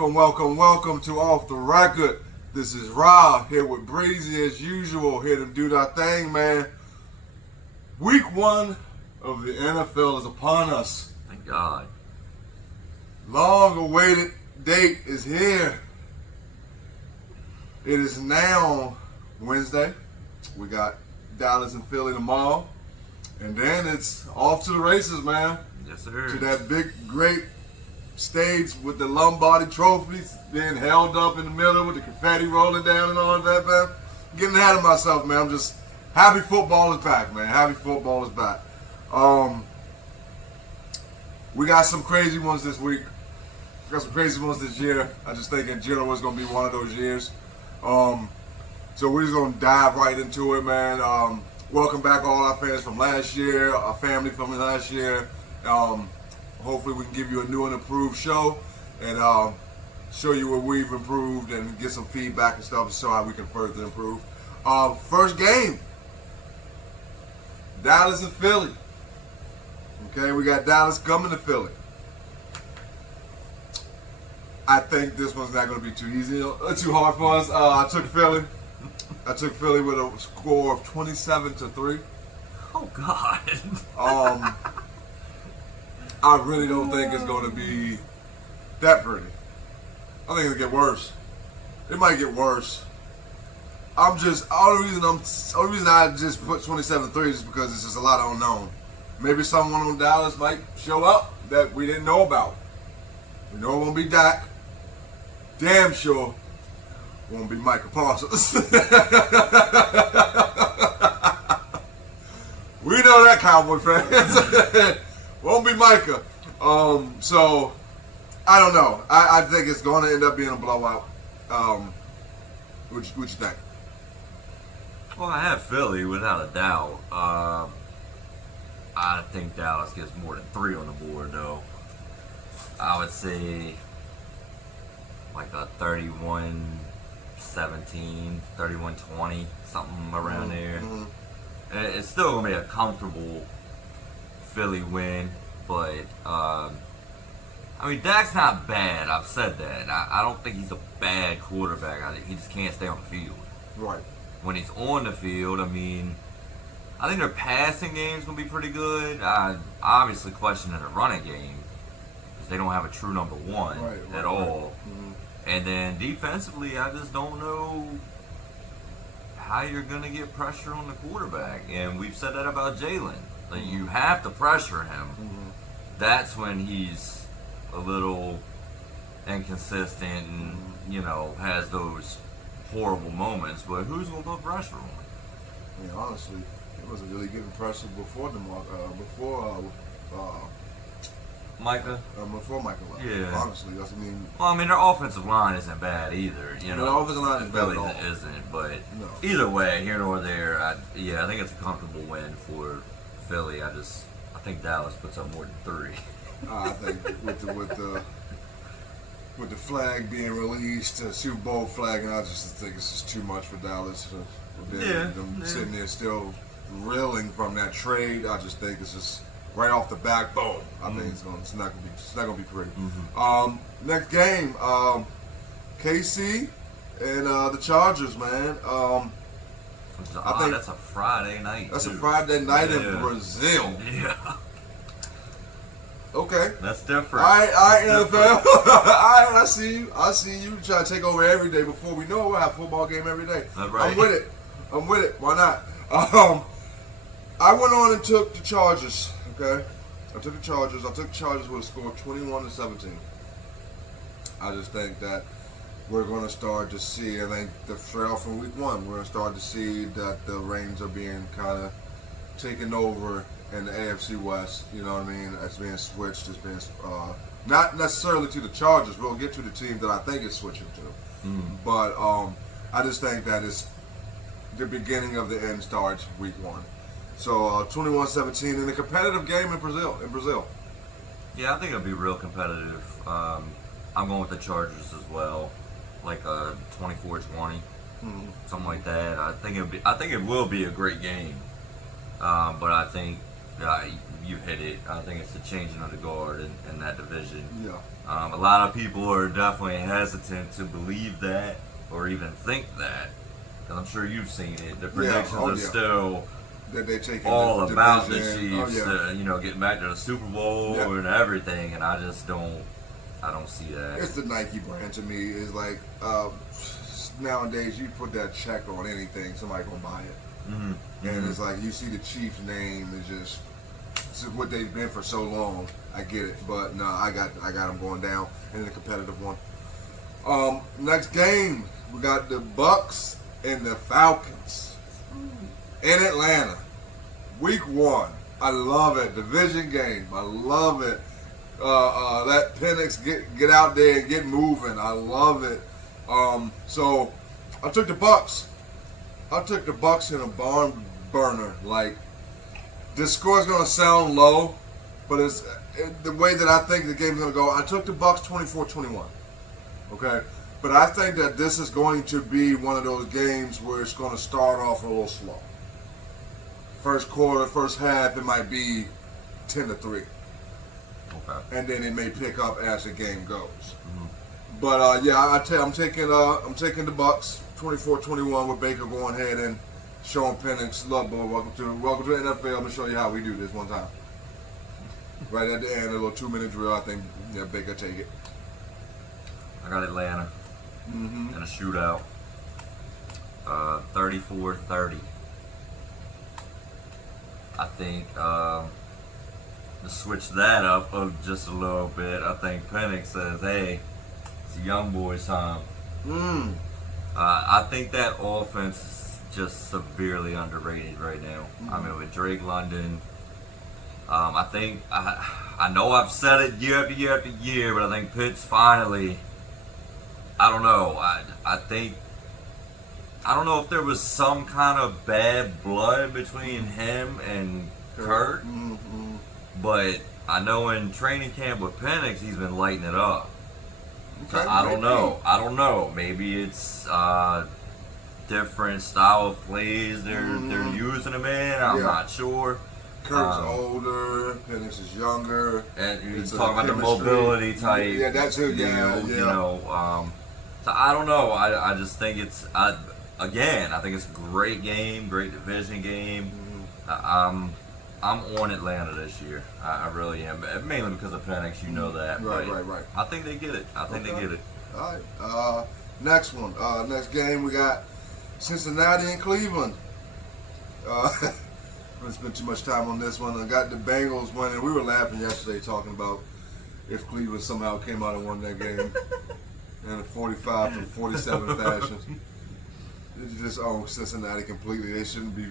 Welcome to Off the Record. This is Rob here with Breezy as usual, here to do that thing, man. Week 1 of the NFL is upon us. Thank God. Long awaited date is here. It is now Wednesday. We got Dallas and Philly tomorrow. And then it's off to the races, man. Yes, sir. To that big, great stage with the Lombardi trophies being held up in the middle with the confetti rolling down and all of that, man. Getting ahead of myself, man. I'm just happy football is back, man. Happy football is back. We got some crazy ones this week. We got some crazy ones this year. I just think in general it's going to be one of those years. So we're just going to dive right into it, man. Welcome back all our fans from last year, our family from last year. Hopefully we can give you a new and improved show and show you where we've improved and get some feedback and stuff so how we can further improve. First game, Dallas and Philly. Okay, we got Dallas coming to Philly. I think this one's not going to be too easy, too hard for us. I took Philly. I took Philly with a score of 27-3. Oh, God. I really don't think it's going to be that pretty. I think it'll get worse. It might get worse. Only reason I just put 27-3 is because it's just a lot of unknown. Maybe someone on Dallas might show up that we didn't know about. We know it won't be Dak. Damn sure it won't be Micah Parsons. We know that, Cowboy fans. Won't be Micah. So, I don't know. I think it's going to end up being a blowout. What you think? Well, I have Philly without a doubt. I think Dallas gets more than 3 on the board, though. I would say like a 31-17, 31-20, something around there. Mm-hmm. It's still going to be a comfortable Philly win, but I mean, Dak's not bad. I've said that. I don't think he's a bad quarterback. He just can't stay on the field. Right. When he's on the field, I mean, I think their passing game's gonna be pretty good. I obviously question their running game because they don't have a true number one at all. Mm-hmm. And then defensively, I just don't know how you're gonna get pressure on the quarterback. And we've said that about Jalen. Like, you have to pressure him. Mm-hmm. That's when he's a little inconsistent and, has those horrible moments. But who's going to put pressure on him? I mean, honestly, it wasn't really getting pressure before Micah? Before Micah left. Yeah. Honestly, that's what I mean. Well, I mean, their offensive line isn't bad either. The offensive line is bad Philly at all. isn't, but No. either way, here nor there, I think it's a comfortable win for Philly. I think Dallas puts up more than 3. I think with the flag being released, the Super Bowl flag, and I just think it's just too much for Dallas. Them sitting there still reeling from that trade. I just think it's just right off the back, boom. I think it's not gonna be pretty. Mm-hmm. Next game, KC and the Chargers, man. I think that's a Friday night. That's too. a Friday night in Brazil. Yeah. Okay. That's different. All right, NFL. All right, I see you. You try to take over every day. Before we know it, we'll have a football game every day. That's right. I'm with it. Why not? I went on and took the Chargers. Okay. I took the Chargers with a score of 21-17. I just think that we're going to start to see, I think the trail from week 1, we're going to start to see that the reins are being kind of taken over in the AFC West. You know what I mean? It's being switched. It's being not necessarily to the Chargers. We'll get to the team that I think it's switching to. But I just think that it's the beginning of the end starts week 1. So 21-17 in a competitive game in Brazil. Yeah, I think it'll be real competitive. I'm going with the Chargers as well, like a 24-20, something like that. I think it will be a great game. But I think you hit it. I think it's the changing of the guard in that division. Yeah. A lot of people are definitely hesitant to believe that or even think that. Because I'm sure you've seen it. The predictions are still that they take all about the division. Chiefs, getting back to the Super Bowl and everything, and I just don't see that. It's the Nike brand to me. It's like nowadays you put that check on anything, somebody gonna buy it, and it's like you see the Chiefs name is just it's what they've been for so long. I get it, but no, I got them going down in the competitive one. Next game we got the Bucks and the Falcons in Atlanta. Week 1. I love it. Division game. I love it. Let Penix get out there and get moving. I love it. So I took the Bucks. I took the Bucks in a barn burner. Like, this score's gonna sound low, but it's the way that I think the game's gonna go. I took the Bucks 24-21. Okay? But I think that this is going to be one of those games where it's going to start off a little slow. First quarter, first half, it might be 10-3. Okay. And then it may pick up as the game goes. But I'm taking the Bucks 24-21 with Baker going ahead and showing Penix, love boy, welcome to the NFL. I'm gonna show you how we do this one time. Right at the end, a little 2-minute drill. I think Baker take it. I got Atlanta in a shootout, 34-30. I think to switch that up just a little bit, I think Penix says, "Hey, it's a young boy's time." I think that offense is just severely underrated right now. I mean, with Drake London, I think I know I've said it year after year after year, but I think Pitts finally. I don't know. I think I don't know if there was some kind of bad blood between him and Kurt, but I know in training camp with Penix, he's been lighting it up. So Okay, I don't know. Maybe it's different style of plays they're using him in. I'm not sure. Kurt's older, Penix is younger. And you're talking about the mobility type. Yeah, that's it. Yeah, deal, you know. So I don't know. I just think it's again. I think it's a great game, great division game. I'm on Atlanta this year. I really am, mainly because of Penix. You know that. Right. I think they get it. They get it. All right. Next one. Next game we got Cincinnati and Cleveland. I didn't spend too much time on this one. I got the Bengals winning. We were laughing yesterday talking about if Cleveland somehow came out and won that game in a 45-47 fashion. It's just Cincinnati completely. They shouldn't be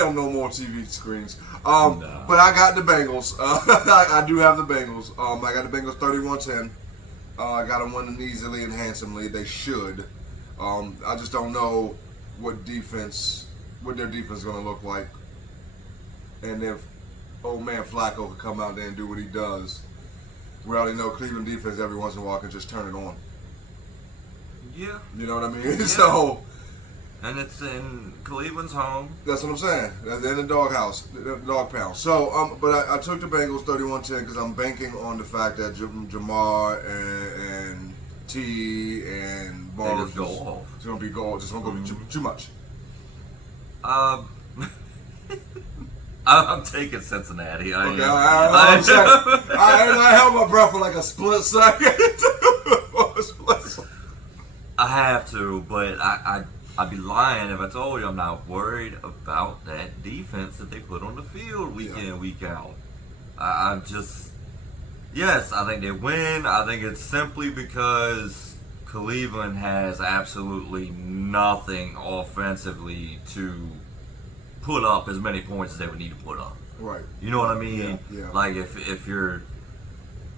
on no more TV screens. No. But I got the Bengals. I do have the Bengals. I got the Bengals 31-10. I got them winning easily and handsomely. They should. I just don't know what their defense is going to look like. And if old man Flacco could come out there and do what he does, we already know Cleveland defense every once in a while can just turn it on. Yeah. You know what I mean? Yeah. So. And it's in Cleveland's home. That's what I'm saying. They're in the doghouse, the dog pound. So, but I took the Bengals 31-10 because I'm banking on the fact that Jamar and T and Barnes just go off. It's gonna be gold. It's gonna be too much. I'm taking Cincinnati. Okay, I held my breath for like a split second. I have to, but I'd be lying if I told you I'm not worried about that defense that they put on the field week in, week out. I'm just, yes, I think they win. I think it's simply because Cleveland has absolutely nothing offensively to put up as many points as they would need to put up. Right. You know what I mean? Yeah. Like if you're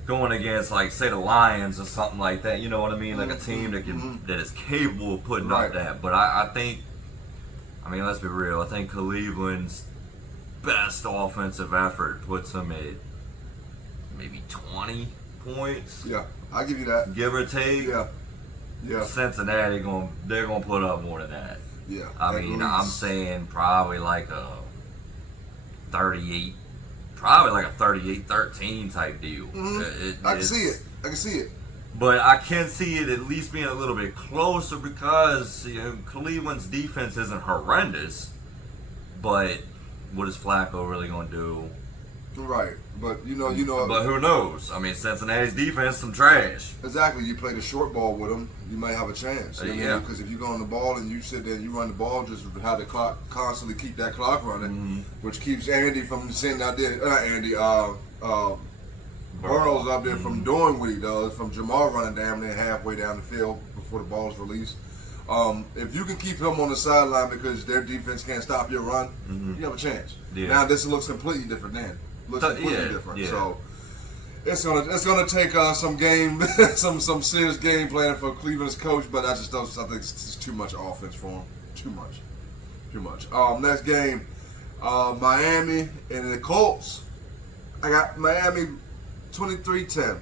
going against, like, say the Lions or something like that, you know what I mean? Like a team that is capable of putting up that. But I think, I mean, let's be real. I think Cleveland's best offensive effort puts them at maybe 20 points. Yeah, I'll give you that. Give or take. Yeah. Cincinnati they're gonna put up more than that. Yeah. I mean, I'm saying probably like a 38 probably like a 38-13 type deal. I can see it. But I can see it at least being a little bit closer because Cleveland's defense isn't horrendous. But what is Flacco really going to do? Right, but you know. But who knows? I mean, Cincinnati's defense, some trash. Exactly. You play the short ball with them, you might have a chance. You know what I mean? Because if you go on the ball and you sit there and you run the ball, just have the clock constantly keep that clock running, which keeps Andy from sitting out there. Not Andy. Burrow's up there from doing what he does, from Jamal running damn near halfway down the field before the ball's released. If you can keep him on the sideline because their defense can't stop your run, you have a chance. Yeah. Now this looks completely different then. Looks completely different. Yeah. So it's gonna take some game, some serious game planning for Cleveland's coach. But I think it's just too much offense for him. Too much. Next game, Miami and the Colts. I got Miami 23-10. Okay,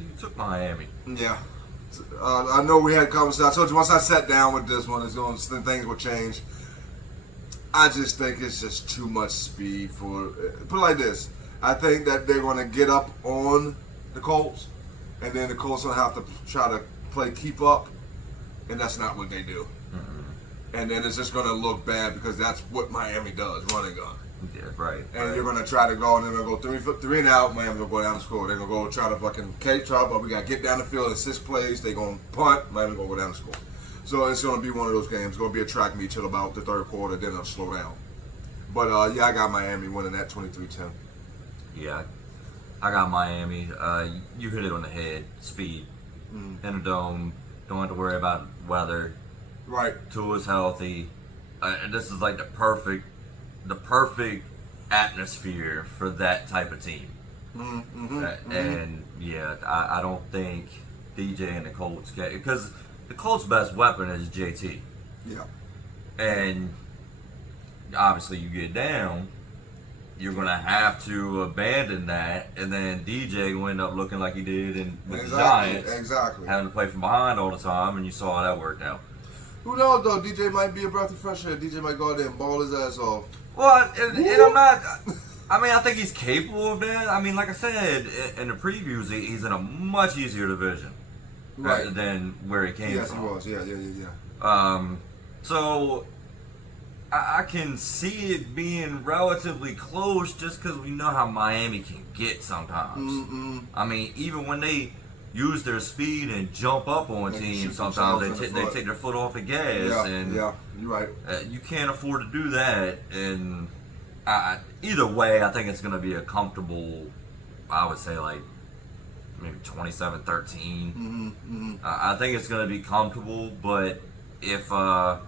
you took Miami. Yeah. I know we had conversation. I told you once I sat down with this one, things will change. I just think it's just too much speed for. Put it like this: I think that they're going to get up on the Colts, and then the Colts will have to try to play keep up, and that's not what they do. And then it's just going to look bad because that's what Miami does, running gun. Yeah, right. And you're going to try to go, and then they're going to go three and out. Miami will go down the score. They're going to go try to fucking catch up, but we got to get down the field in 6 plays. They're going to punt. Miami going to go down the score. So it's going to be one of those games. It's going to be a track meet till about the third quarter, then it'll slow down. But, yeah, I got Miami winning that 23-10. Yeah, I got Miami. You hit it on the head. Speed. In the dome. Don't have to worry about weather. Right. Tua's healthy. This is like the perfect atmosphere for that type of team. And, yeah, I don't think DJ and the Colts get it. Because the Colts' best weapon is JT. Yeah. And obviously you get down, you're going to have to abandon that, and then DJ will end up looking like he did with the Giants. Exactly. Having to play from behind all the time, and you saw how that worked out. Who knows, though? DJ might be a breath of fresh air. DJ might go out there and ball his ass off. Well, and I'm not... I mean, I think he's capable of that. I mean, like I said, in the previews, he's in a much easier division. Right. Than where he came yes, from. Yes, he was. Yeah. So I can see it being relatively close just because we know how Miami can get sometimes. I mean, even when they use their speed and jump up on teams, sometimes they take their foot off the gas. Yeah, you're right. You can't afford to do that. And either way, I think it's going to be a comfortable, I would say, like, maybe 27-13. I think it's going to be comfortable, but if the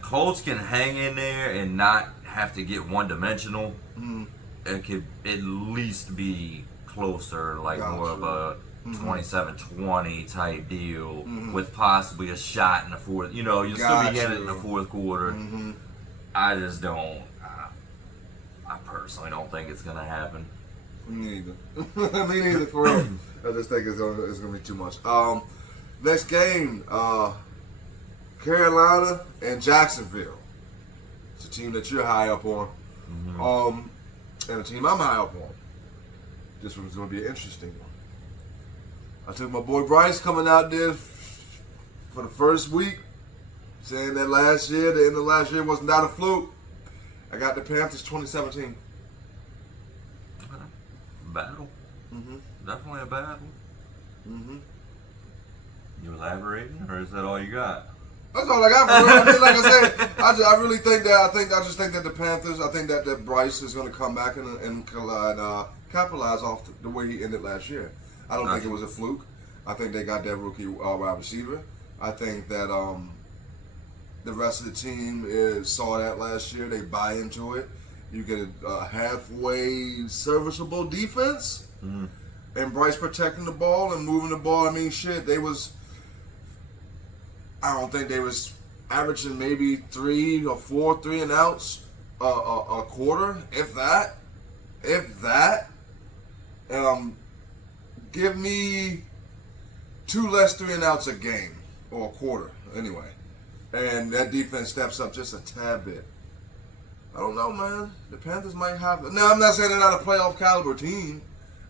Colts can hang in there and not have to get one-dimensional, it could at least be closer, like more of a 27-20 type deal with possibly a shot in the fourth. You know, you'll still be in it in the fourth quarter. I just don't. I personally don't think it's going to happen. Me neither. Me neither, for real. I just think it's gonna be too much. Next game, Carolina and Jacksonville. It's a team that you're high up on, and a team I'm high up on. This one's gonna be an interesting one. I took my boy Bryce coming out there for the first week, saying that the end of last year wasn't that a fluke. I got the Panthers 2017. Battle. Definitely a battle. You elaborating, or is that all you got? That's all I got for real. I mean, like I said, I really think that. I just think that the Panthers. I think that Bryce is going to come back and capitalize off the way he ended last year. I don't think it was a fluke. I think they got that rookie wide receiver. I think that the rest of the team saw that last year. They buy into it. You get a halfway serviceable defense, and Bryce protecting the ball and moving the ball. I mean, shit, I don't think they was averaging maybe 3 or 4 3-and-outs a quarter, if that. Give me 2 less 3-and-outs a game or a quarter, anyway, and that defense steps up just a tad bit. I don't know, man. The Panthers might have. Now, I'm not saying they're not a playoff caliber team,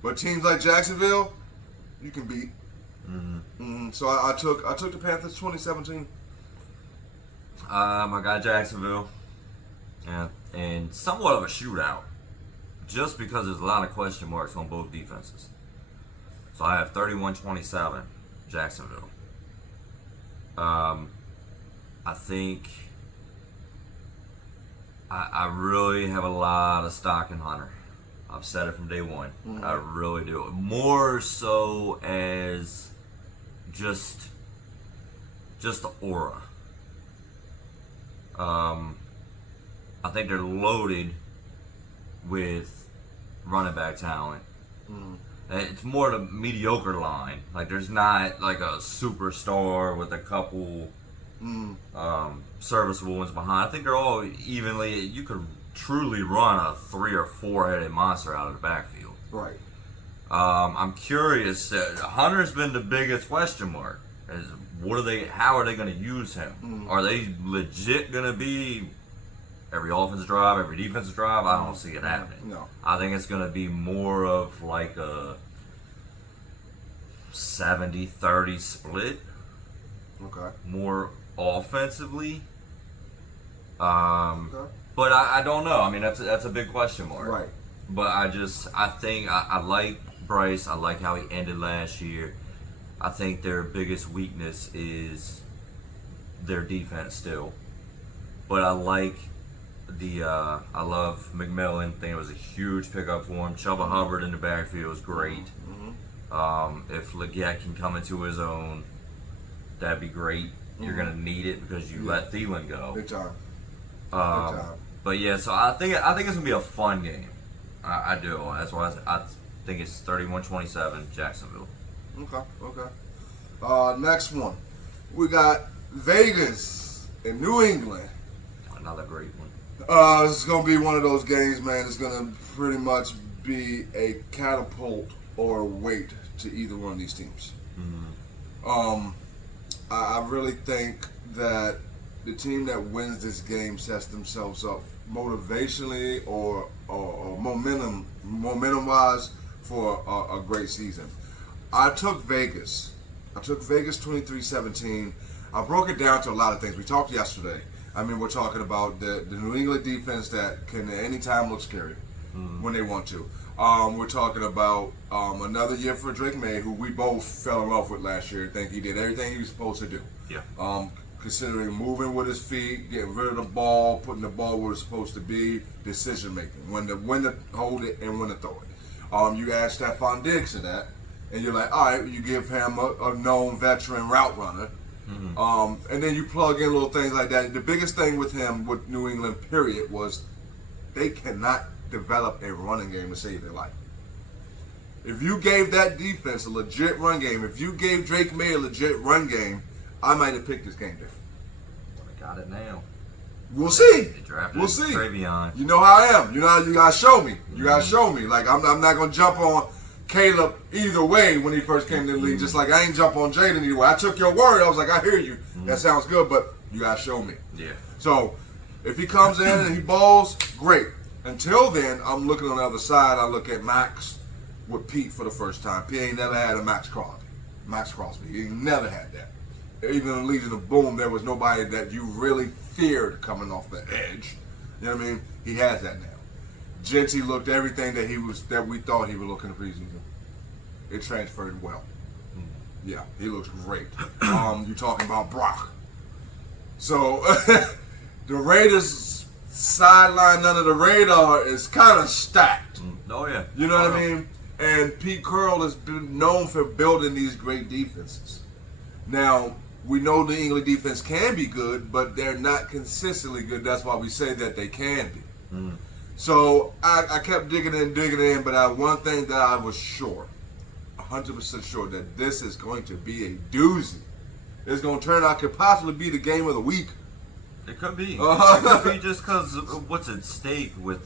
but teams like Jacksonville, you can beat. So I took the Panthers 2017. I got Jacksonville. Yeah, and somewhat of a shootout, just because there's a lot of question marks on both defenses. So I have 31-27, Jacksonville. I think I really have a lot of stock in Hunter. I've said it from day one. I really do. More so as just the aura. I think they're loaded with running back talent. It's more the mediocre line. Like, there's not like a superstar with a couple serviceable ones behind. I think they're all evenly. You could truly run a 3 or 4 headed monster out of the backfield. Right. I'm curious. Hunter's been the biggest question mark. How are they going to use him? Are they legit going to be every offensive drive, every defensive drive? I don't see it happening. No. I think it's going to be more of like a 70-30 split. Okay. More offensively. Okay. But I don't know. I mean, that's a big question mark. Right. But I think I like Bryce. I like how he ended last year. I think their biggest weakness is their defense still. But I like I love McMillan. I think it was a huge pickup for him. Chuba Hubbard in the backfield is great. If Leggett can come into his own, that'd be great. You're gonna need it because you let Thielen go. Big time. But yeah, so I think it's gonna be a fun game. I do. That's why I think it's 31-27 Jacksonville. Okay. Next one, we got Vegas in New England. Another great one. This is gonna be one of those games, man. It's gonna pretty much be a catapult or a weight to either one of these teams. I really think that the team that wins this game sets themselves up motivationally or momentum wise for a great season. I took Vegas 23-17. I broke it down to a lot of things. We talked yesterday. I mean, we're talking about the New England defense that can at any time look scary when they want to. We're talking about another year for Drake May, who we both fell in love with last year. I think he did everything he was supposed to do. Yeah. Considering moving with his feet, getting rid of the ball, putting the ball where it's supposed to be, decision making, when to hold it and when to throw it. You add Stephon Diggs to that, and you're like, all right, you give him a known veteran route runner. And then you plug in little things like that. The biggest thing with him, with New England, period, was they cannot develop a running game to save their life. If you gave that defense a legit run game, if you gave Drake May a legit run game, I might have picked this game different. I got it now. We'll see. We'll see. Travion. You know how I am. You know how you gotta show me. You gotta show me. Like I'm not gonna jump on Caleb either way when he first came to the league. Just like I ain't jump on Jaden either way. I took your word. I was like, I hear you. That sounds good, but you gotta show me. Yeah. So if he comes in and he balls, great. Until then, I'm looking on the other side. I look at Max with Pete for the first time. Pete ain't never had a Max Crosby. He never had that. Even in the Legion of Boom, there was nobody that you really feared coming off the edge. You know what I mean? He has that now. Genty looked everything that we thought he would look in the preseason. It transferred well. Yeah, he looks great. You're talking about Brock. So the Raiders sideline under the radar is kind of stacked. Oh yeah. You know what I mean? And Pete Carroll has been known for building these great defenses. Now, we know the England defense can be good, but they're not consistently good. That's why we say that they can be. So I kept digging in, but one thing that I was sure, 100% sure, that this is going to be a doozy. It's going to turn out could possibly be the game of the week. It could be. It could be just because what's at stake with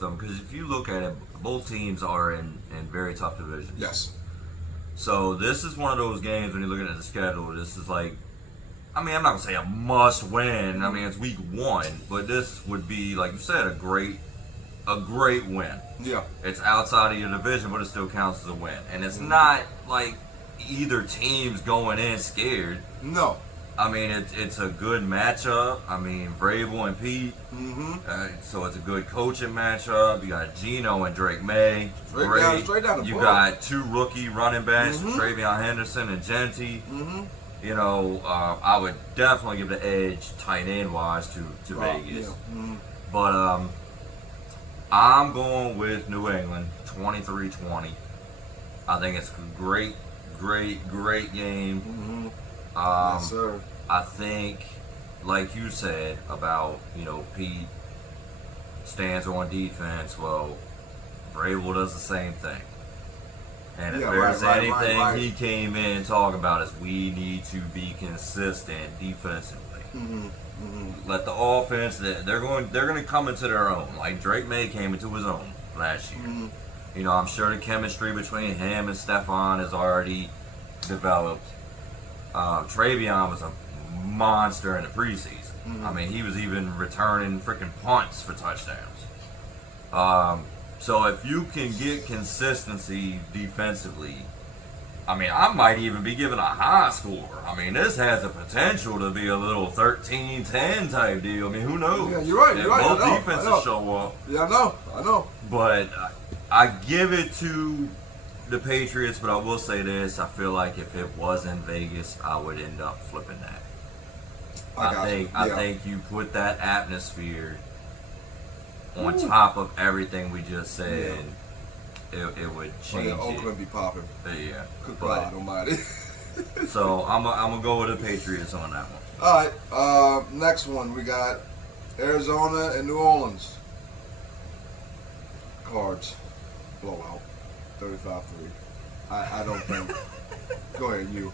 them. Because if you look at it, both teams are in very tough divisions. Yes. So this is one of those games when you're looking at the schedule. This is like, I mean, I'm not gonna say a must win. I mean, it's week 1, but this would be, like you said, a great win. Yeah. It's outside of your division, but it still counts as a win. And it's not like either team's going in scared. No. I mean, it's a good matchup. I mean, Vrabel and Pete. So it's a good coaching matchup. You got Geno and Drake May. Straight down the You board. got 2 rookie running backs, Travion Henderson and Genty. You know, I would definitely give the edge tight end wise to Vegas. Yeah. But I'm going with New England, 23-20. I think it's a great game. Yes, sir. I think, like you said about, Pete stands on defense. Well, Vrabel does the same thing. And if there's anything he came in talking about is we need to be consistent defensively. Let the offense, they're going to come into their own. Like Drake May came into his own last year. I'm sure the chemistry between him and Stephon is already developed. Travion was a monster in the preseason. I mean, he was even returning freaking punts for touchdowns. So if you can get consistency defensively, I mean, I might even be giving a high score. I mean, this has the potential to be a little 13-10 type deal. I mean, who knows? Yeah, you're right. If You're right. both defenses show up. Yeah, I know. But I give it to the Patriots, but I will say this. I feel like if it was in Vegas, I would end up flipping that. I think you put that atmosphere on top of everything we just said. It would change. Oakland be popping. Yeah. Good God Almighty. So I'm gonna go with the Patriots on that one. All right. Next one we got Arizona and New Orleans. Cards blowout, 35-3. I don't think. Go ahead, you.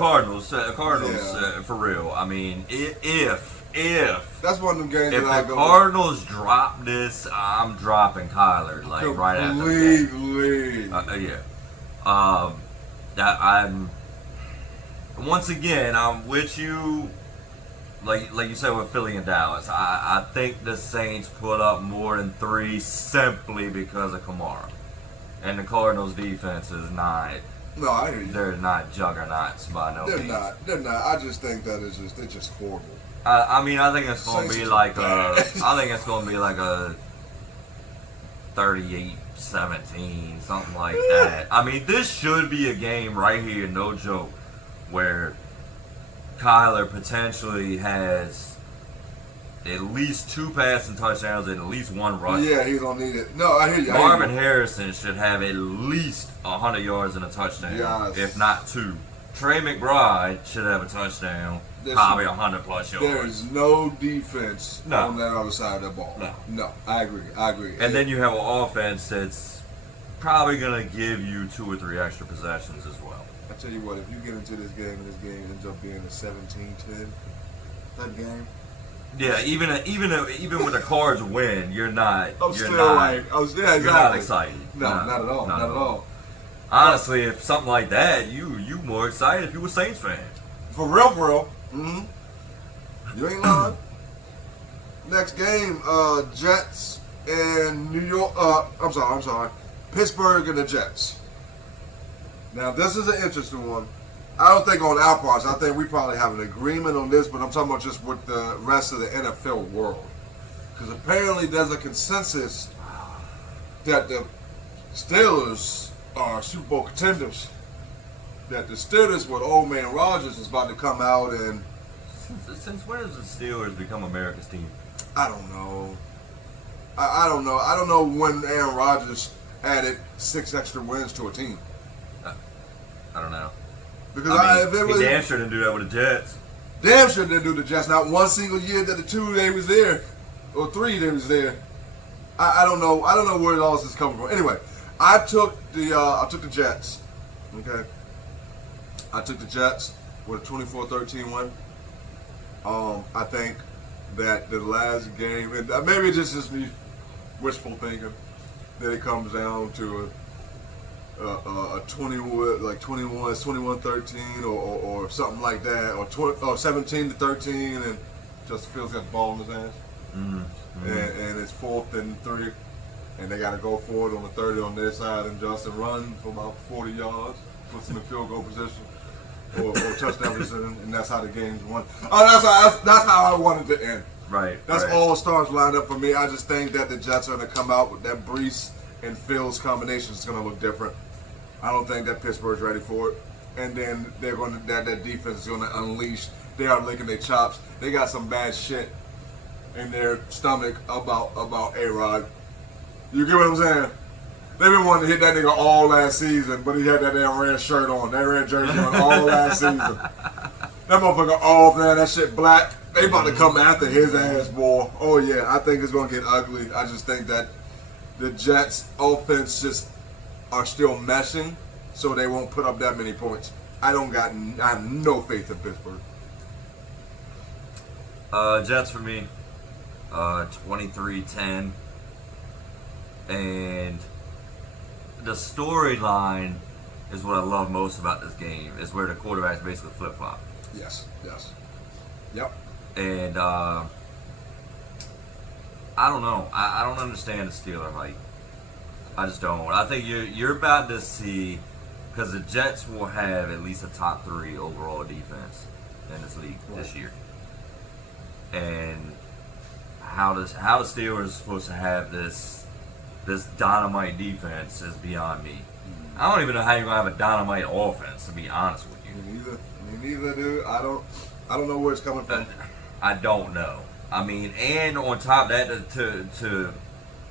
Cardinals, Yeah. for real. I mean, if That's one of them games if that I the go Cardinals drop this, I'm dropping Kyler right after that. Completely. That I'm once again I'm with you. Like you said with Philly and Dallas, I think the Saints put up more than 3 simply because of Kamara, and the Cardinals' defense is not. No, I hear you. They're not juggernauts by no means. They're not. I just think that it's just horrible. I mean, I think it's going to be like a 38-17, something like that. I mean, this should be a game right here, no joke, where Kyler potentially has at least 2 passing touchdowns and at least 1 rush. Yeah, he's gonna need it. No, I hear you. Marvin Harrison should have at least 100 yards and a touchdown, if not 2. Trey McBride should have a touchdown, probably 100 plus yards. There is no defense on that other side of the ball. No, I agree. And then you have an offense that's probably going to give you 2 or 3 extra possessions as well. I tell you what, if you get into this game and this game ends up being a 17-10 type game. Yeah, even when the Cards win, you're not. You're not excited. No, not at all. Not at all. Honestly, if something like that, you more excited if you were a Saints fan. For real. You ain't lying. Next game, Jets and New York. I'm sorry. Pittsburgh and the Jets. Now, this is an interesting one. I don't think on our parts, I think we probably have an agreement on this, but I'm talking about just with the rest of the NFL world. Because apparently there's a consensus that the Steelers are Super Bowl contenders. That the Steelers with old man Rodgers is about to come out and... Since when has the Steelers become America's team? I don't know. I don't know. I don't know when Aaron Rodgers added 6 extra wins to a team. I don't know. Because he damn sure didn't do that with the Jets. Damn sure didn't do the Jets. Not one single year that the 2 they was there, or 3 they was there. I don't know. I don't know where all this is coming from. Anyway, I took the Jets. Okay. I took the Jets with a 24-13 win. I think that the last game, and maybe it's just me wishful thinking, that it comes down to a 21-13 or something like that, or 17-13, and Justin Fields got the ball in his hands, and it's 4th and 3, and they got to go for it on the 30 on their side, and Justin run for about 40 yards, puts them in field goal position, or touchdown position, and that's how the game's won. Oh, that's how I wanted to end. Right. That's right. all stars lined up for me. I just think that the Jets are going to come out with that Brees and Fields combination is going to look different. I don't think that Pittsburgh's ready for it. And then they're going to that defense is going to unleash. They are licking their chops. They got some bad shit in their stomach about A-Rod. You get what I'm saying? They've been wanting to hit that nigga all last season, but he had that damn red shirt on, that red jersey on all last season. That motherfucker off, man. That shit black. They about to come after his ass, boy. Oh yeah, I think it's gonna get ugly. I just think that the Jets' offense just are still meshing, so they won't put up that many points. I have no faith in Pittsburgh. Jets for me, 23-10, and the storyline is what I love most about this game. Is where the quarterbacks basically flip flop. Yes. Yep. And I don't know. I don't understand the Steelers hype. I just don't. I think you're about to see, because the Jets will have at least a top 3 overall defense in this league this year. And how the Steelers are supposed to have this dynamite defense is beyond me. I don't even know how you're gonna have a dynamite offense, to be honest with you. Me neither, dude. I don't know where it's coming from. I don't know. I mean, and on top of that, to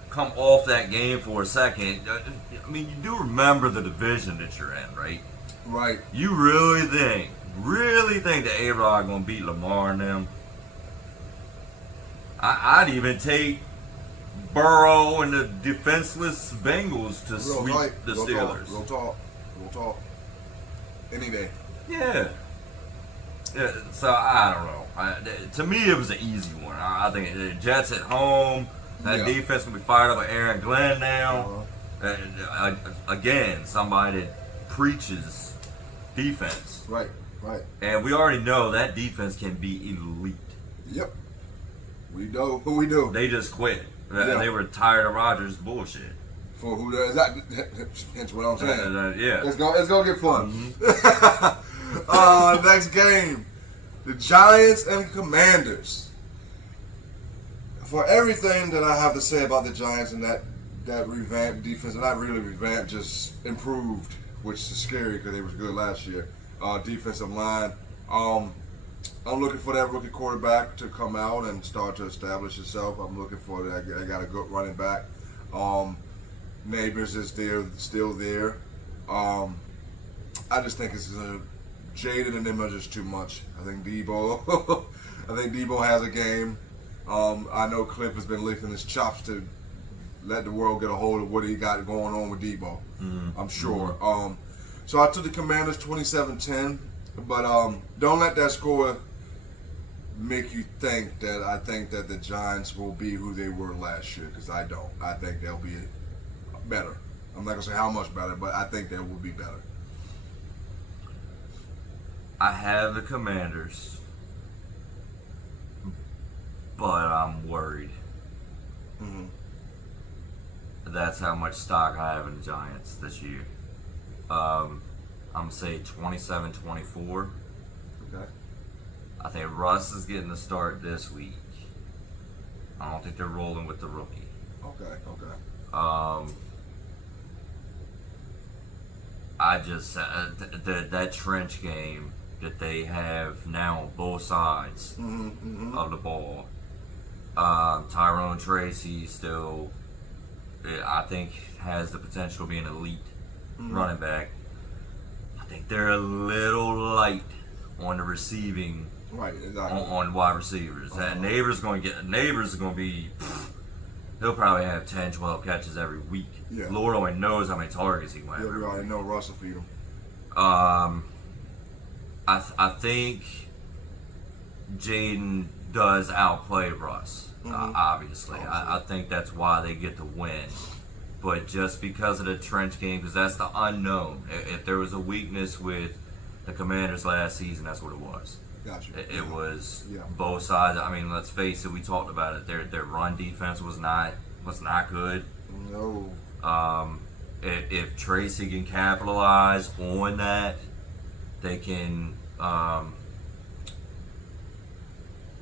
come off that game for a second, I mean, you do remember the division that you're in, right? Right. You really think that A-Rod gonna beat Lamar and them? I'd even take Burrow and the defenseless Bengals to sweep the Steelers. Real talk. Any day. Yeah. So I don't know. To me, it was an easy one. I think the Jets at home. That defense will be fired up by Aaron Glenn now. Again, somebody that preaches defense. Right. And we already know that defense can be elite. Yep. We do. They just quit. They were tired of Rodgers' bullshit. For who does that? Hence what I'm saying. Yeah. It's gonna get fun. Mm-hmm. Next game, the Giants and Commanders. For everything that I have to say about the Giants and that revamped defense, and not really revamped, just improved, which is scary because they was good last year. Defensive line. I'm looking for that rookie quarterback to come out and start to establish himself. I'm looking for that. I got a good running back. Neighbors is still there. I just think it's Jaden and them are just too much. I think Debo has a game. I know Cliff has been licking his chops to let the world get a hold of what he got going on with Debo. I'm sure. So I took the Commanders 27-10, but don't let that score make you think that I think that the Giants will be who they were last year, because I don't. I think they'll be better. I'm not going to say how much better, but I think they will be better. I have the Commanders, but I'm worried. That's how much stock I have in the Giants this year. I'm going to say 27-24. Okay. I think Russ is getting the start this week. I don't think they're rolling with the rookie. Okay. I just that trench game that they have now on both sides of the ball. Tyrone Tracy still, I think, has the potential to be an elite running back. I think they're a little light on the receiving. Right, exactly. On wide receivers. That Neighbors is going to be. He'll probably have 10, 12 catches every week. Yeah. Lord only knows how many targets he went. Yeah, we already know Russ will feed him. I think Jaden does outplay Russ. Obviously, I think that's why they get the win. but just because of the trench game, because that's the unknown. If there was a weakness with the Commanders last season, that's what it was. Gotcha. It was Yeah. both sides. I mean, let's face it. We talked about it. Their run defense was not good. No. If Tracy can capitalize on that, they can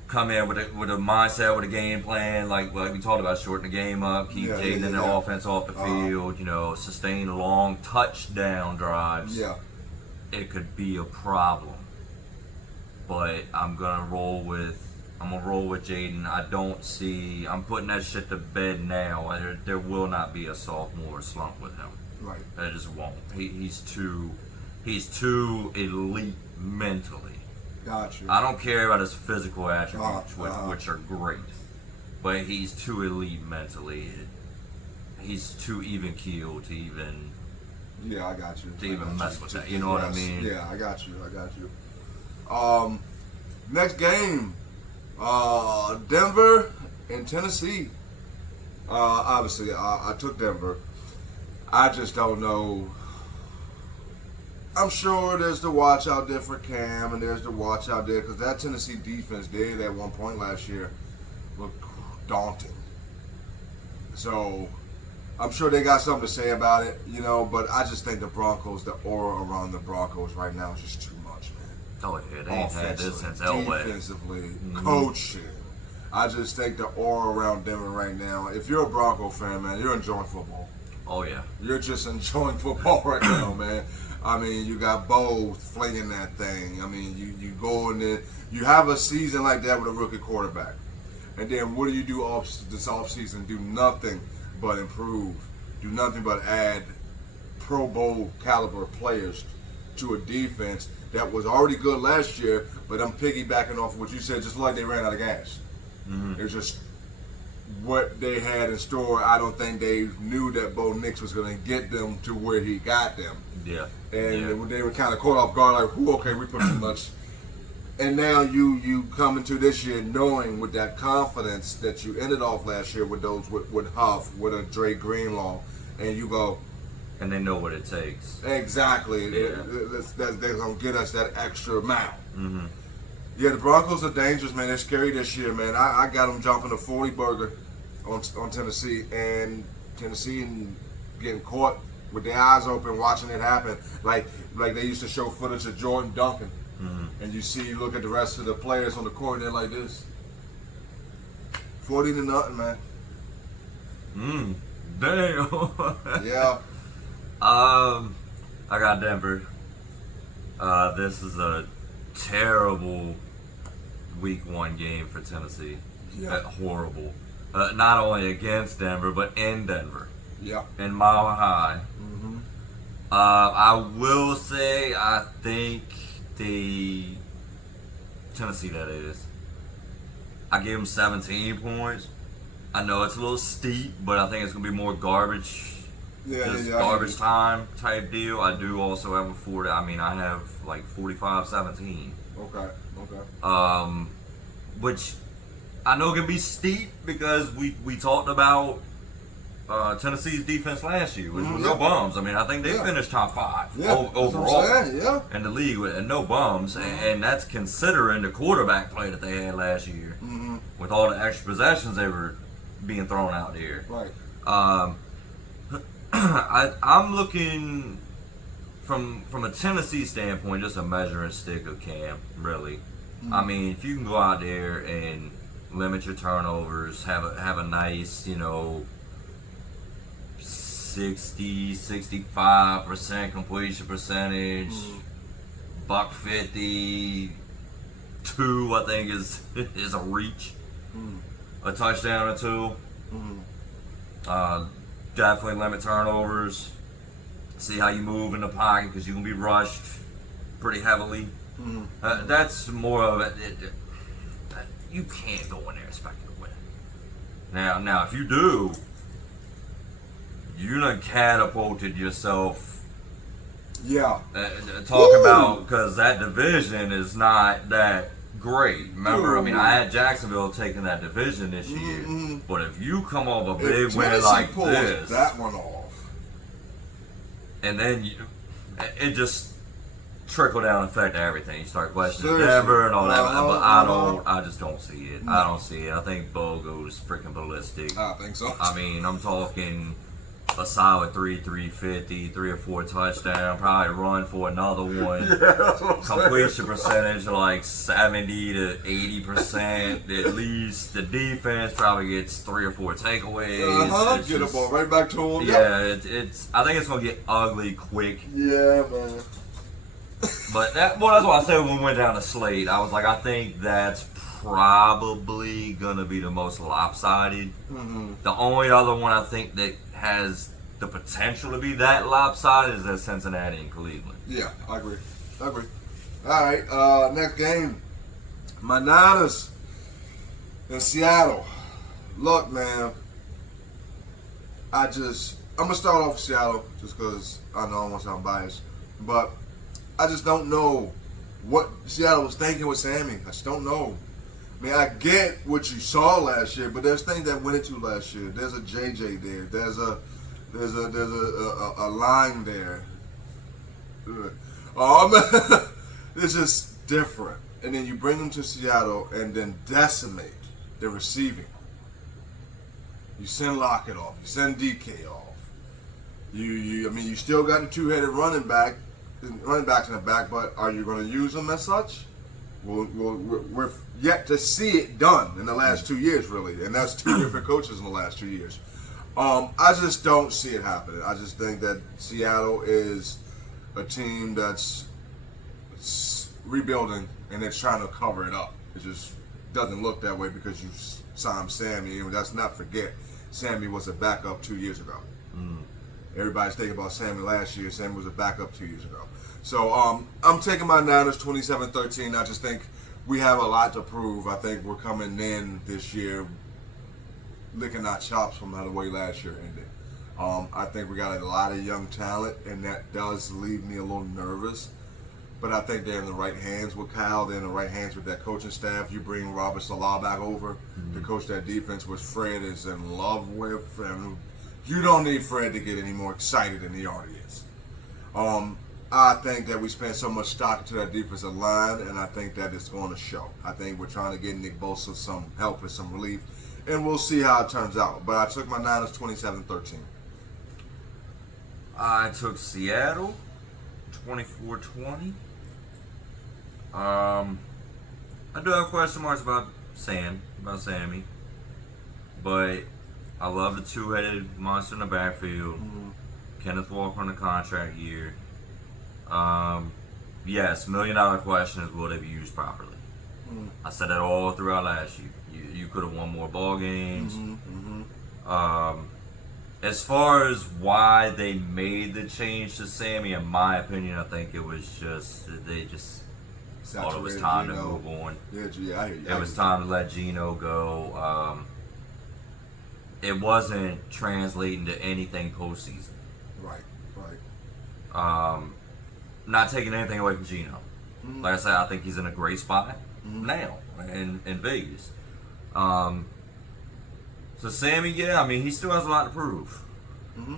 come in with a mindset, with a game plan, like we talked about, shorten the game up, keep Jaden and the offense off the field, sustain long touchdown drives. Yeah. It could be a problem. But I'm gonna roll with Jaden. I'm putting that shit to bed now. There will not be a sophomore slump with him. Right. That just won't. He's too elite mentally. Gotcha. I don't care about his physical attributes, which are great, but he's too elite mentally. He's too even keeled to even. Yeah, I got you. To even mess with that, you know what I mean? Yeah, I got you. Next game, Denver and Tennessee. Obviously, I took Denver. I just don't know. I'm sure there's the watch out there for Cam, and there's the watch out there because that Tennessee defense did at one point last year look daunting. So I'm sure they got something to say about it, but I just think the aura around the Broncos right now is just too much, man. Oh yeah, they ain't had this since Elway. Defensively, coaching. I just think the aura around Denver right now, if you're a Bronco fan, man, you're enjoying football. Oh yeah. You're just enjoying football right now, man. I mean, you got Bo flinging that thing. I mean, you go in there, you have a season like that with a rookie quarterback. And then what do you do this offseason? Do nothing but improve. Do nothing but add Pro Bowl caliber players to a defense that was already good last year, but I'm piggybacking off of what you said, just like they ran out of gas. Mm-hmm. It's just what they had in store. I don't think they knew that Bo Nix was going to get them to where he got them. Yeah. And they were kind of caught off guard, like, okay, we put too much. And now you come into this year knowing with that confidence that you ended off last year with those with Huff, with a Dre Greenlaw, and you go. And they know what it takes. Exactly. Yeah. They're going to get us that extra amount. Mm-hmm. Yeah, the Broncos are dangerous, man. They're scary this year, man. I got them jumping a 40 burger on Tennessee, and Tennessee and getting caught with their eyes open watching it happen. Like they used to show footage of Jordan dunking. Mm-hmm. And you look at the rest of the players on the court, and they're like this. 40-0, man. Damn. Yeah. I got Denver. This is a terrible week 1 game for Tennessee. Yeah. Horrible. Not only against Denver, but in Denver. Yeah. In Mile High. Mm-hmm. I will say I think Tennessee, that is, I give them 17 points. I know it's a little steep, but I think it's going to be more garbage. Garbage time type deal. I do also have a 40. I mean, I have like 45-17. Okay. Which I know can be steep because we talked about Tennessee's defense last year, which was no bums. I mean, I think they finished top 5 overall in the league with no bums, and that's considering the quarterback play that they had last year with all the extra possessions they were being thrown out there. Right. I'm looking from a Tennessee standpoint, just a measuring stick of Cam, really. I mean, if you can go out there and limit your turnovers, have a nice, 60-65% completion percentage, $150, 2 I think is a reach, a touchdown or 2. Definitely limit turnovers. See how you move in the pocket because you're gonna be rushed pretty heavily. That's more of it. You can't go in there expecting to win. Now, if you do, you done catapulted yourself. Yeah. Talk about, because that division is not that great. Remember, I mean, I had Jacksonville taking that division this year. Mm-hmm. But if you come off a If big win Tennessee like pulls this, that one off, and then it just trickle down effect to everything. You start questioning Seriously. Denver and all that, but Uh-huh. I just don't see it. No. I don't see it. I think Bo goes freaking ballistic. I think so. I mean, I'm talking a solid 350, 3 or 4 touchdown, probably run for another one. That's what I'm saying. Completion percentage like 70 to 80% at least. The defense probably gets 3 or 4 takeaways. It's Get the just- ball right back to him. Yeah, it's. I think it's gonna get ugly quick. Yeah, man. But that's what I said when we went down the slate. I was like, I think that's probably gonna be the most lopsided. Mm-hmm. The only other one I think that has the potential to be that lopsided is that Cincinnati and Cleveland. Yeah, I agree. All right, next game. My Niners in Seattle. Look, man. I'm going to start off with Seattle just because I know I want to sound biased. But I just don't know what Seattle was thinking with Sammy. I just don't know. I mean, I get what you saw last year, but there's things that went into last year. There's a JJ there. There's a line there. It's just different. And then you bring them to Seattle and then decimate the receiving. You send Lockett off. You send DK off. You still got the two-headed running backs in the back, but are you going to use them as such? We're yet to see it done in the last 2 years, really, and that's 2 different coaches in the last 2 years. I just don't see it happening. I just think that Seattle is a team that's rebuilding and it's trying to cover it up. It just doesn't look that way because you signed Sammy, and let's not forget, Sammy was a backup 2 years ago. Everybody's thinking about Sammy last year. Sammy was a backup 2 years ago. So I'm taking my Niners 27-13. I just think we have a lot to prove. I think we're coming in this year licking our chops from how the way last year ended. I think we got a lot of young talent, and that does leave me a little nervous. But I think they're in the right hands with Kyle. They're in the right hands with that coaching staff. You bring Robert Salah back over to coach that defense, which Fred is in love with. And you don't need Fred to get any more excited than he already is. I think that we spent so much stock into that defensive line, and I think that it's going to show. I think we're trying to get Nick Bosa some help and some relief, and we'll see how it turns out. But I took my Niners 27-13. I took Seattle 24-20. I do have question marks about Sammy, but I love the two-headed monster in the backfield. Kenneth Walker on the contract year. Yes, $1 million question is, will they be used properly? I said that all throughout last year. You could have won more ball games. As far as why they made the change to Sammy, in my opinion, I think it was just they just thought it was time to move on. Yeah, I hear you. It was time to let Geno go. It wasn't translating to anything postseason. Right. Not taking anything away from Geno. Like I said, I think he's in a great spot now in Vegas. So Sammy, yeah, I mean, he still has a lot to prove.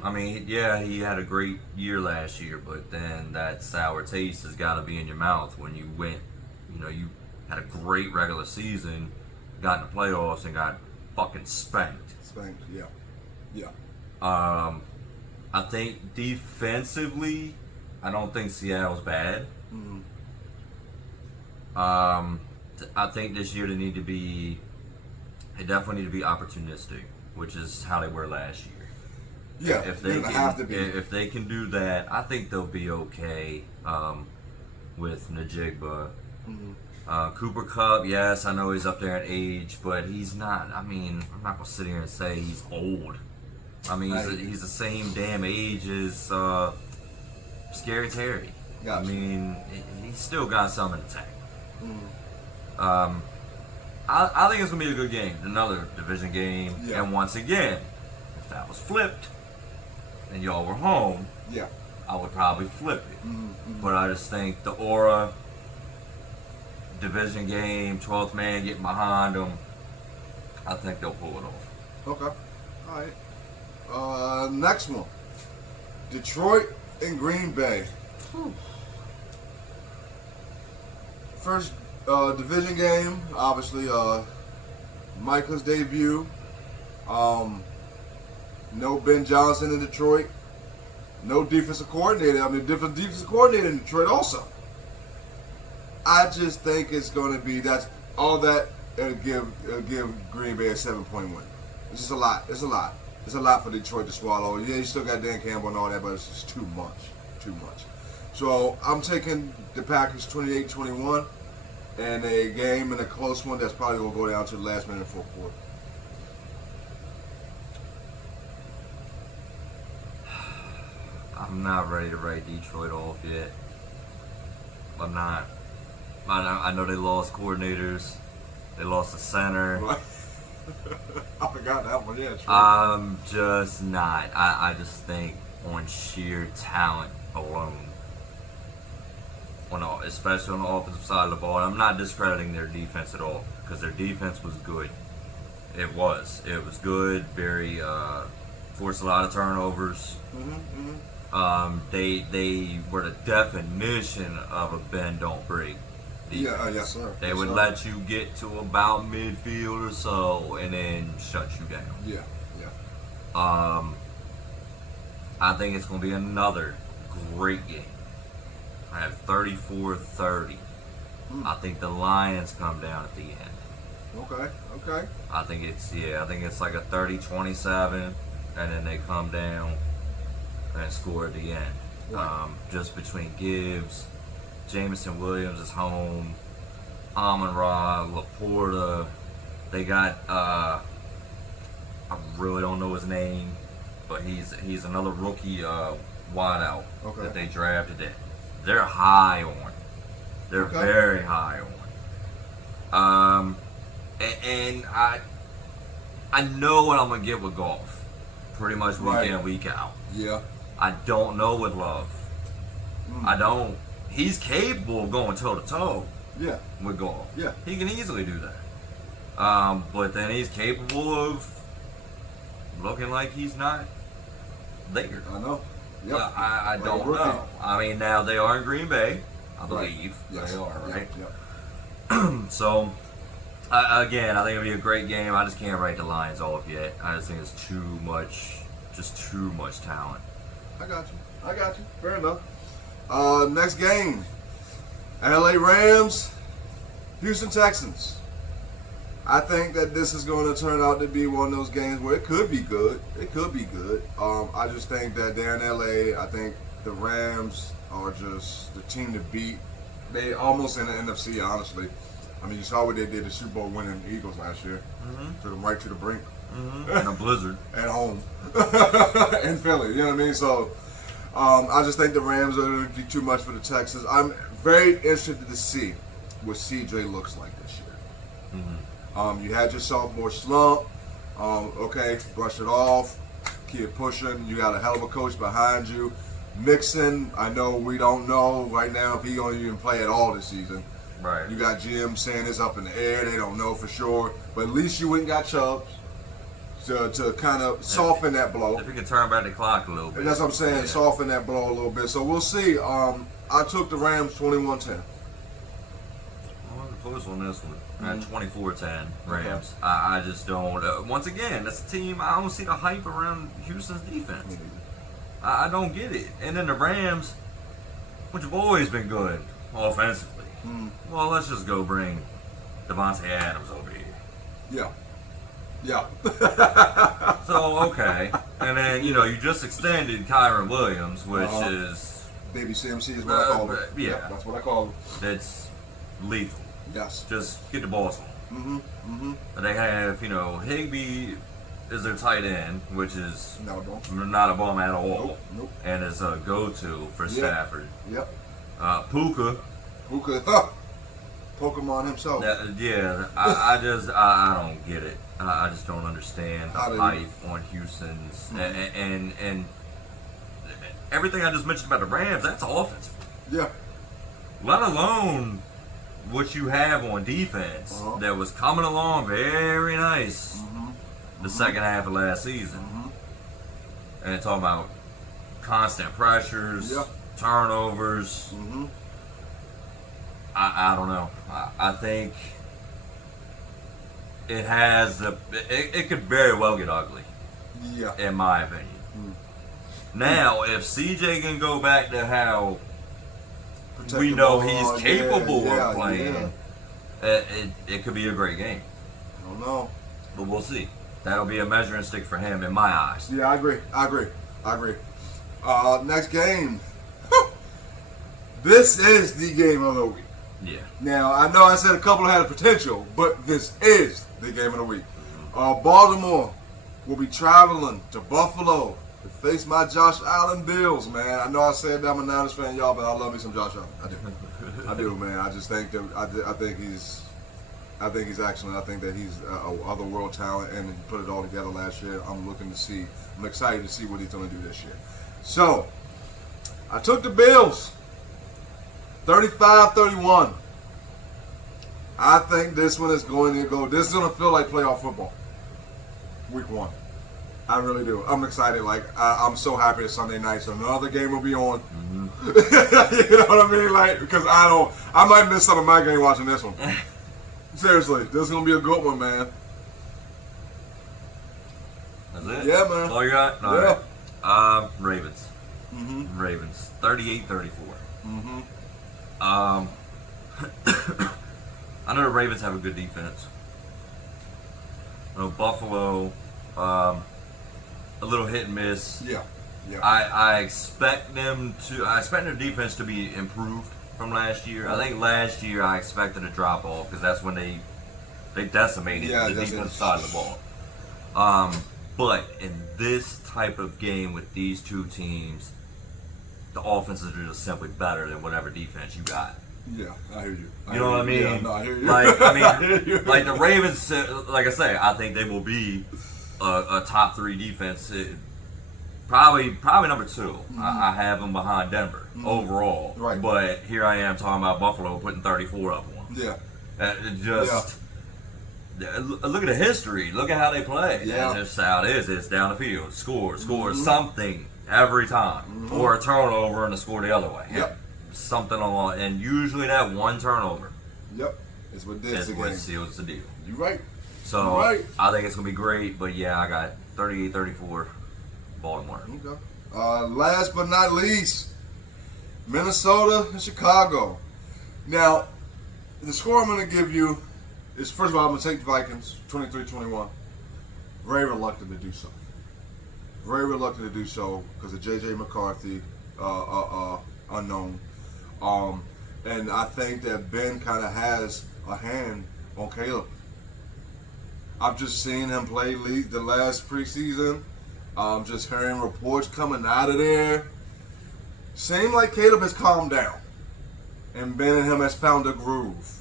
I mean, yeah, he had a great year last year, but then that sour taste has got to be in your mouth when you went, you had a great regular season, got in the playoffs, and got fucking spanked. Yeah. I think defensively, I don't think Seattle's bad. I think this year they definitely need to be opportunistic, which is how they were last year. Yeah, if they can do that, I think they'll be okay with Najigba. Cooper Kupp, yes, I know he's up there in age, but he's not. I mean, I'm not gonna sit here and say he's old. I mean, he's the same damn age as Scary Terry. Gotcha. I mean, he's still got some in the tank. I think it's gonna be a good game, another division game, and once again, if that was flipped and y'all were home, I would probably flip it. But I just think the aura, division game, 12th man getting behind them. I think they'll pull it off. Okay. All right. Next one. Detroit and Green Bay. First division game, obviously. Micah's debut. No Ben Johnson in Detroit. No defensive coordinator. Different defensive coordinator in Detroit also. I just think it's going to be that's all that. It'll give Green Bay a 7-point win. It's just a lot. It's a lot. It's a lot for Detroit to swallow. Yeah, you still got Dan Campbell and all that, but it's just too much. Too much. So I'm taking the Packers 28-21 and a game and a close one that's probably going to go down to the last minute of the fourth quarter. I'm not ready to write Detroit off yet. I'm not. I know they lost coordinators. They lost the center. I forgot that one. Yeah, true. I'm just not. I just think on sheer talent alone, especially on the offensive side of the ball. I'm not discrediting their defense at all because their defense was good. It was good. Very forced a lot of turnovers. They were the definition of a bend don't break. Yeah, yes sir. They yes, would sir. let you get to about midfield or so and then shut you down. Yeah. I think it's going to be another great game. I have 34-30. I think the Lions come down at the end. Okay. I think it's like a 30-27, and then they come down and score at the end. Right. Just between Gibbs, Jameson Williams is home, Amon-Ra, Laporta. They got I really don't know his name, but he's another rookie wideout that they drafted in. They're high on. They're very high on. And I know what I'm gonna get with Goff, pretty much week in and week out. Yeah. I don't know with Love. I don't. He's capable of going toe to toe. Yeah. With Goff. Yeah. He can easily do that. But then he's capable of looking like he's not there. I know. Yep. I don't know. I mean, now they are in Green Bay, I believe. Yes. They are, right? Yep. So, again, I think it'll be a great game. I just can't write the Lions off yet. I just think it's too much talent. I got you. Fair enough. Next game. LA Rams, Houston Texans. I think that this is going to turn out to be one of those games where it could be good. I just think that they're in LA. I think the Rams are just the team to beat. They almost in the NFC, honestly. I mean, you saw what they did the Super Bowl winning Eagles last year. Took them right to the brink. In a blizzard. At home. In Philly, you know what I mean? So, I just think the Rams are going to be too much for the Texans. I'm very interested to see what CJ looks like this year. You had your sophomore slump. Brush it off. Keep pushing. You got a hell of a coach behind you. Mixon, I know we don't know right now if he's going to even play at all this season. Right. You got Jim saying it's up in the air. They don't know for sure. But at least you went and got Chubbs to kind of soften that blow. If you can turn back the clock a little bit. And that's what I'm saying, soften that blow a little bit. So we'll see. I took the Rams 21-10. Close on this one. 24-10 Rams. I just don't. Once again, that's a team. I don't see the hype around Houston's defense. I don't get it. And then the Rams, which have always been good offensively. Well, let's just go bring Devontae Adams over here. Yeah. So, okay. And then, you just extended Kyron Williams, which is... Baby CMC is what I call it. Yeah. That's what I call it. It's lethal. Yes. Just get the ball to him. And they have, Higbee is their tight end, which is not a bum at all. Nope. And is a go-to for Stafford. Yep. Puka. Pokemon himself. I don't get it. I just don't understand the hype on Houston's and everything I just mentioned about the Rams. That's offensive. Yeah. Let alone what you have on defense Uh-huh. that was coming along very nice Mm-hmm. the second half of last season. Mm-hmm. And talking about constant pressures, Yeah. turnovers. Mm-hmm. I don't know. I think it has it could very well get ugly, Yeah. in my opinion. Now, if CJ can go back to how Protect we the know ball. he's capable Yeah, of playing, it could be a great game. I don't know. But we'll see. That'll be a measuring stick for him in my eyes. Yeah, I agree. Next game. This is the game of the week. Yeah. Now, I know I said a couple had potential, but this is the game of the week. Baltimore will be traveling to Buffalo to face my Josh Allen Bills, man. I know I said that I'm a Niners fan, y'all, but I love me some Josh Allen. I do. I do, man. I just think that I think he's excellent. I think that he's a otherworld talent, and he put it all together last year. I'm excited to see what he's going to do this year. So, I took the Bills, 35-31. I think this one is going to go. This is going to feel like playoff football. Week 1. I really do. I'm excited. I'm so happy it's Sunday night, so another game will be on. You know what I mean? Because I might miss some of my game watching this one. Seriously, this is gonna be a good one, man. That's it? Yeah, man. That's all you got? All Yeah. right. Ravens. Mm-hmm. Ravens. 38-34. Mm-hmm. I know the Ravens have a good defense. I know Buffalo, a little hit and miss. Yeah. Yeah. I expect their defense to be improved from last year. I think last year I expected a drop off because that's when they decimated the defensive side of the ball. But in this type of game with these two teams, the offenses are just simply better than whatever defense you got. Yeah, I hear you. You know what I mean? Yeah, no, I hear you. I hear you. Like the Ravens, like I say, I think they will be a top 3 defense. Probably number 2. Mm-hmm. I have them behind Denver overall. Right. But here I am talking about Buffalo putting 34 up on them. Yeah. Look at the history. Look at how they play. Yeah. That's just how it is. It's down the field. Score something every time. Or a turnover and a score the other way. Yep. Something along. And usually that one turnover Yep. It's what this is the what game. seals the deal. You're right. So You're right. I think it's going to be great. But yeah, I got 38-34 Baltimore. Okay. Last but not least, Minnesota and Chicago. Now, the score I'm going to give you is, first of all, I'm going to take the Vikings, 23-21. Very reluctant to do so. Very reluctant to do so because of J.J. McCarthy, unknown. And I think that Ben kind of has a hand on Caleb. I've just seen him play the last preseason. Just hearing reports coming out of there. Seems like Caleb has calmed down. And Ben and him has found a groove.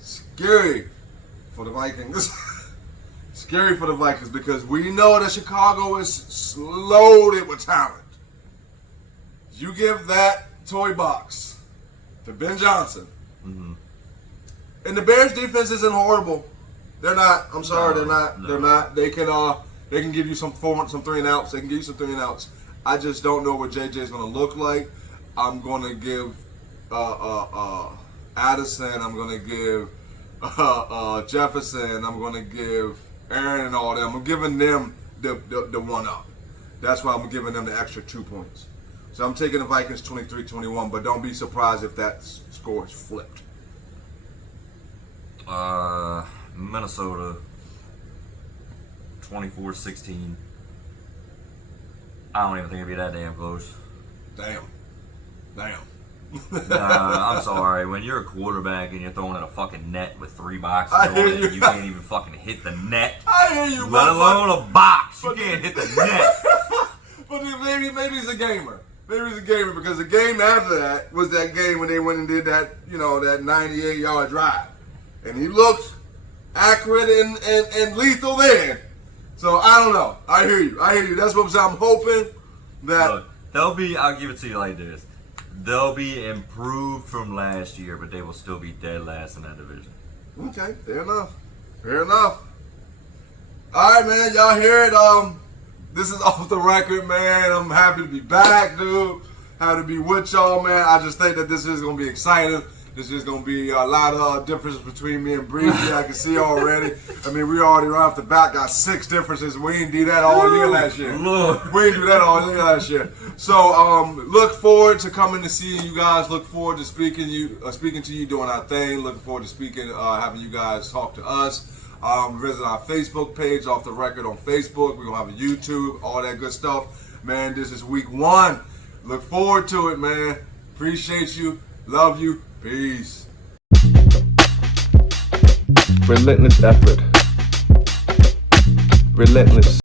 Scary for the Vikings. Scary for the Vikings because we know that Chicago is loaded with talent. You give that toy box to Ben Johnson. Mm-hmm. And the Bears defense isn't horrible. They're not. I'm sorry, No, they're not. no. They're not. They can give you some 3 and outs. They can give you some 3 and outs. I just don't know what JJ is going to look like. I'm going to give Addison. I'm going to give Jefferson. I'm going to give Aaron and all them. I'm giving them the one up. That's why I'm giving them the extra 2 points. So I'm taking the Vikings 23-21, but don't be surprised if that score is flipped. Minnesota 24-16. I don't even think it'd be that damn close. Damn. I'm sorry. When you're a quarterback and you're throwing in a fucking net with 3 boxes I on hear it, you. you can't even fucking hit the net. I hear you, Let alone a box. You can't hit the net. But then maybe he's a gamer. Maybe he's a gamer because the game after that was that game when they went and did that, that 98-yard drive. And he looked accurate and lethal then. So I don't know. I hear you. That's what I'm saying. I'm hoping that Look, they'll be, I'll give it to you like this. they'll be improved from last year, but they will still be dead last in that division. Okay, fair enough. Fair enough. All right, man. Y'all hear it? This is Off the Record, man. I'm happy to be back, dude. Happy to be with y'all, man. I just think that this is gonna be exciting. This is gonna be a lot of differences between me and Breezy. I can see already. I mean, we already right off the bat got 6 differences. We didn't do that all year last year. Lord. We didn't do that all year last year. So look forward to coming to see you guys. Look forward to speaking to you doing our thing. Looking forward to speaking, having you guys talk to us. Visit our Facebook page, Off the Record on Facebook. We're gonna have a YouTube, all that good stuff. Man, this is week 1. Look forward to it, man. Appreciate you. Love you. Peace. Relentless effort. Relentless